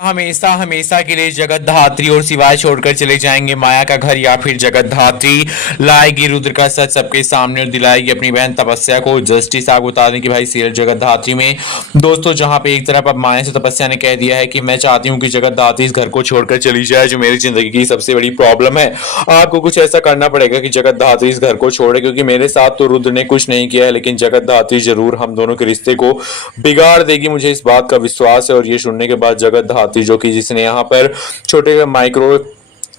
हमेशा हमेशा के लिए जगत धात्री और शिवाय छोड़कर चले जाएंगे माया का घर, या फिर जगत धात्री लाएगी रुद्र का सच सबके सामने और दिलाएगी अपनी बहन तपस्या को जस्टिस। आप बता दें कि भाई सीरियल जगत धात्री में दोस्तों जहां पे एक तरफ अब माया से तपस्या ने कह दिया है कि मैं चाहती हूं कि जगत धात्री इस घर को छोड़कर चली जाए, जो मेरी जिंदगी की सबसे बड़ी प्रॉब्लम है। आपको कुछ ऐसा करना पड़ेगा कि जगत धात्री इस घर को छोड़े, क्योंकि मेरे साथ तो रुद्र ने कुछ नहीं किया है, लेकिन जगत धात्री जरूर हम दोनों के रिश्ते को बिगाड़ देगी, मुझे इस बात का विश्वास है। और ये सुनने के बाद जगत धात्री जो कि जिसने यहाँ पर छोटे माइक्रो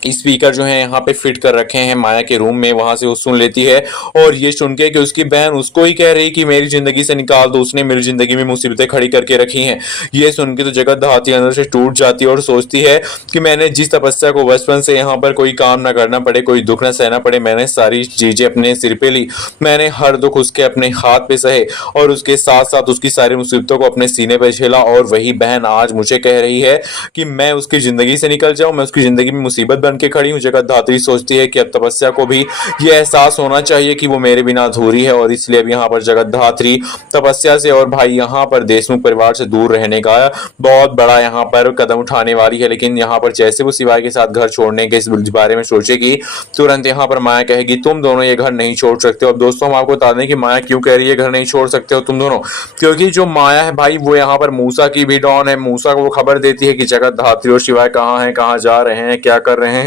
स्पीकर जो है यहाँ पे फिट कर रखे हैं माया के रूम में, वहां से वो सुन लेती है। और ये सुन के कि उसकी बहन उसको ही कह रही कि मेरी जिंदगी से निकाल दो, उसने मेरी जिंदगी में मुसीबतें खड़ी करके रखी हैं। ये सुन के तो जगत धात्री अंदर से टूट जाती है और सोचती है कि मैंने जिस तपस्या को बचपन से यहाँ पर कोई काम ना करना पड़े, कोई दुख ना सहना पड़े, मैंने सारी चीजें अपने सिर पे ली, मैंने हर दुख उसके अपने हाथ पे सहे और उसके साथ साथ उसकी सारी मुसीबतों को अपने सीने पे झेला। और वही बहन आज मुझे कह रही है कि मैं उसकी जिंदगी से निकल जाऊं, मैं उसकी जिंदगी में मुसीबत के खड़ी हूं। जगत धात्री सोचती है कि अब तपस्या को भी यह एहसास होना चाहिए कि वो मेरे बिना अधूरी है, और इसलिए अब यहाँ पर जगत धात्री तपस्या से और भाई यहाँ पर देशमुख परिवार से दूर रहने का बहुत बड़ा यहाँ पर कदम उठाने वाली है। लेकिन यहाँ पर जैसे वो शिवाय के साथ घर छोड़ने के इस बारे में सोचेगी, तुरंत यहाँ पर माया कहेगी तुम दोनों ये घर नहीं छोड़ सकते हो। अब दोस्तों हम आपको बता दें कि माया क्यों कह रही है घर नहीं छोड़ सकते हो तुम दोनों, क्योंकि जो माया है भाई वो यहाँ पर मूसा की भी डॉन है। मूसा को वो खबर देती है कि जगत धात्री और शिवाय कहाँ हैं, कहाँ जा रहे हैं, क्या कर रहे हैं,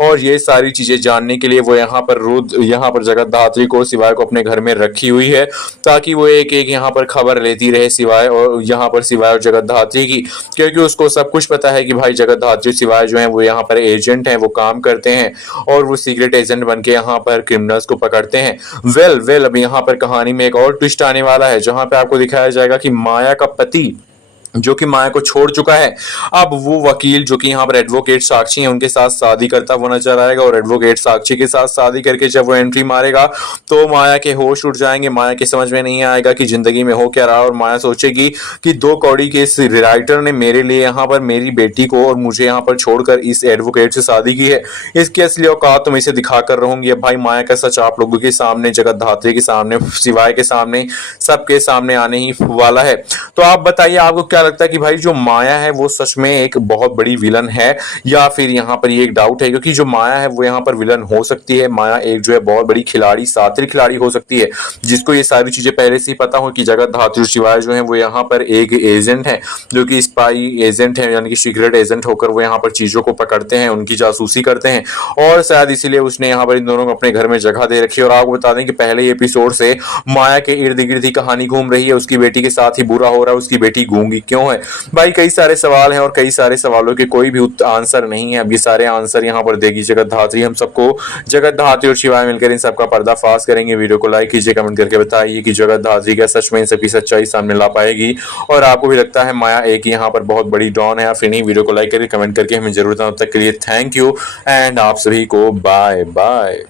और ये सारी चीजें जानने के लिए वो यहाँ पर जगत धात्री को शिवाय को अपने घर में रखी हुई है, ताकि वो एक एक यहाँ पर खबर लेती रहे शिवाय और यहाँ पर शिवाय और जगत धात्री की, क्योंकि उसको सब कुछ पता है कि भाई जगत धात्री शिवाय जो है वो यहाँ पर एजेंट हैं, वो काम करते हैं और वो सीक्रेट एजेंट बन के यहाँ पर क्रिमिनल्स को पकड़ते हैं। वेल अब यहाँ पर कहानी में एक और ट्विस्ट आने वाला है, जहां पे आपको दिखाया जाएगा कि माया का पति जो कि माया को छोड़ चुका है, अब वो वकील जो कि यहाँ पर एडवोकेट साक्षी है उनके साथ शादी करता हुआ नजर आएगा। और एडवोकेट साक्षी के साथ शादी करके जब वो एंट्री मारेगा तो माया के होश उड़ जाएंगे, माया के समझ में नहीं आएगा कि जिंदगी में हो क्या रहा। और माया सोचेगी कि 2 कौड़ी के इस राइटर ने मेरे लिए यहाँ पर मेरी बेटी को और मुझे यहाँ पर छोड़कर इस एडवोकेट से शादी की है, इसकी असली औकात तो मैं इसे दिखा कर रहूंगी। अब भाई माया का सच आप लोगों के सामने, जगत धात्री के सामने, शिवाय के सामने, सबके सामने आने ही वाला है। तो आप बताइए आपको क्या लगता है कि भाई जो माया है वो सच में एक बहुत बड़ी विलन है, या फिर यहाँ पर ये एक डाउट है, क्योंकि जो माया है वो यहाँ पर विलन हो सकती है। माया एक जो है बहुत बड़ी खिलाड़ी, शातिर खिलाड़ी हो सकती है, जिसको ये सारी चीजें पहले से ही पता हो कि जगत धात्री शिवाय जो है वो यहाँ पर एक एजेंट है, जो कि स्पाई एजेंट है, यानी कि सीक्रेट एजेंट होकर वो यहाँ पर चीजों को पकड़ते हैं, उनकी जासूसी करते हैं, और शायद इसीलिए उसने यहाँ पर इन दोनों को अपने घर में जगह दे रखी है। और आपको बता दें कि पहले एपिसोड से माया के इर्द गिर्द ही कहानी घूम रही है, उसकी बेटी के साथ ही बुरा हो रहा है, उसकी बेटी गूंगी क्यों है। भाई कई सारे सवाल हैं और कई सारे सवालों के कोई भी आंसर नहीं है। अब ये सारे आंसर यहाँ पर देगी जगत धात्री। हम सबको जगत धात्री और शिवाय मिलकर इन सबका पर्दाफाश करेंगे। वीडियो को लाइक कीजिए, कमेंट करके बताइए कि जगत धात्री क्या सच में इन सबकी सच्चाई सामने ला पाएगी, और आपको भी लगता है माया एक यहाँ पर बहुत बड़ी डॉन है या फिर नहीं। वीडियो को लाइक करके कमेंट करके हमें जरूर बताएं। तब तक के लिए थैंक यू एंड आप सभी को बाय बाय।